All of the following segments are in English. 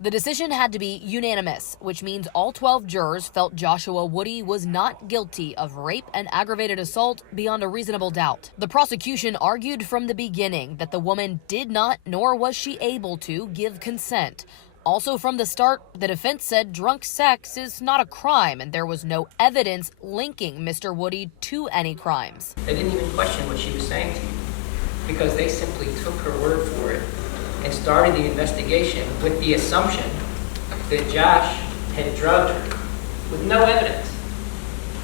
The decision had to be unanimous, which means all 12 jurors felt Joshua Woody was not guilty of rape and aggravated assault beyond a reasonable doubt. The prosecution argued from the beginning that the woman did not, nor was she able to, give consent. Also from the start, the defense said drunk sex is not a crime and there was no evidence linking Mr. Woody to any crimes. They didn't even question what she was saying to you because they simply took her word for it and started the investigation with the assumption that Josh had drugged her with no evidence.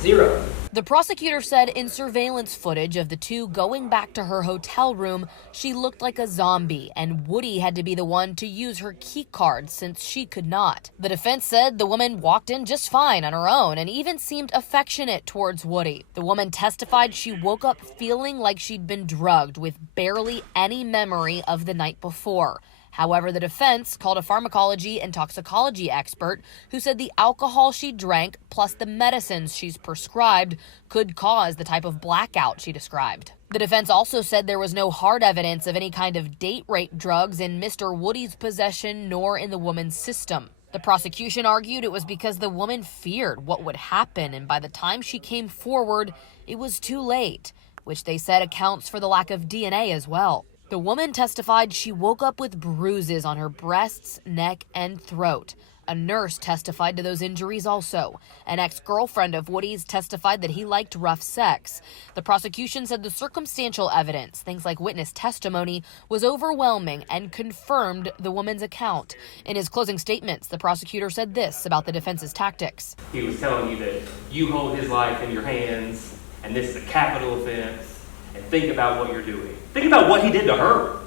Zero. The prosecutor said in surveillance footage of the two going back to her hotel room, she looked like a zombie and Woody had to be the one to use her key card since she could not. The defense said the woman walked in just fine on her own and even seemed affectionate towards Woody. The woman testified she woke up feeling like she'd been drugged with barely any memory of the night before. However, the defense called a pharmacology and toxicology expert who said the alcohol she drank plus the medicines she's prescribed could cause the type of blackout she described. The defense also said there was no hard evidence of any kind of date rape drugs in Mr. Woody's possession nor in the woman's system. The prosecution argued it was because the woman feared what would happen, and by the time she came forward, it was too late, which they said accounts for the lack of DNA as well. The woman testified she woke up with bruises on her breasts, neck, and throat. A nurse testified to those injuries also. An ex-girlfriend of Woody's testified that he liked rough sex. The prosecution said the circumstantial evidence, things like witness testimony, was overwhelming and confirmed the woman's account. In his closing statements, the prosecutor said this about the defense's tactics. He was telling you that you hold his life in your hands, and this is a capital offense, and think about what you're doing. Think about what he did to her.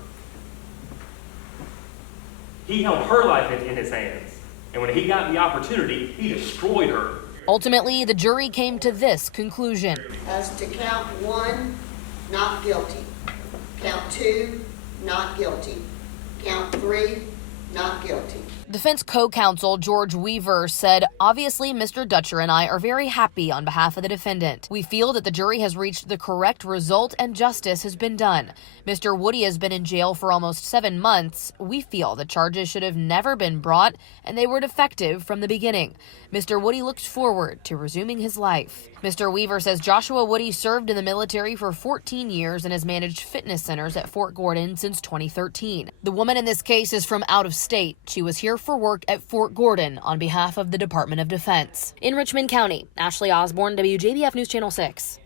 He held her life in his hands. And when he got the opportunity, he destroyed her. Ultimately, the jury came to this conclusion. As to count 1, not guilty. Count 2, not guilty. Count 3, not guilty. Defense co-counsel George Weaver said, obviously, Mr. Dutcher and I are very happy on behalf of the defendant. We feel that the jury has reached the correct result and justice has been done. Mr. Woody has been in jail for almost 7 months. We feel the charges should have never been brought and they were defective from the beginning. Mr. Woody looks forward to resuming his life. Mr. Weaver says Joshua Woody served in the military for 14 years and has managed fitness centers at Fort Gordon since 2013. The woman in this case is from out of state. She was here for work at Fort Gordon on behalf of the Department of Defense. In Richmond County, Ashley Osborne, WJBF News Channel 6.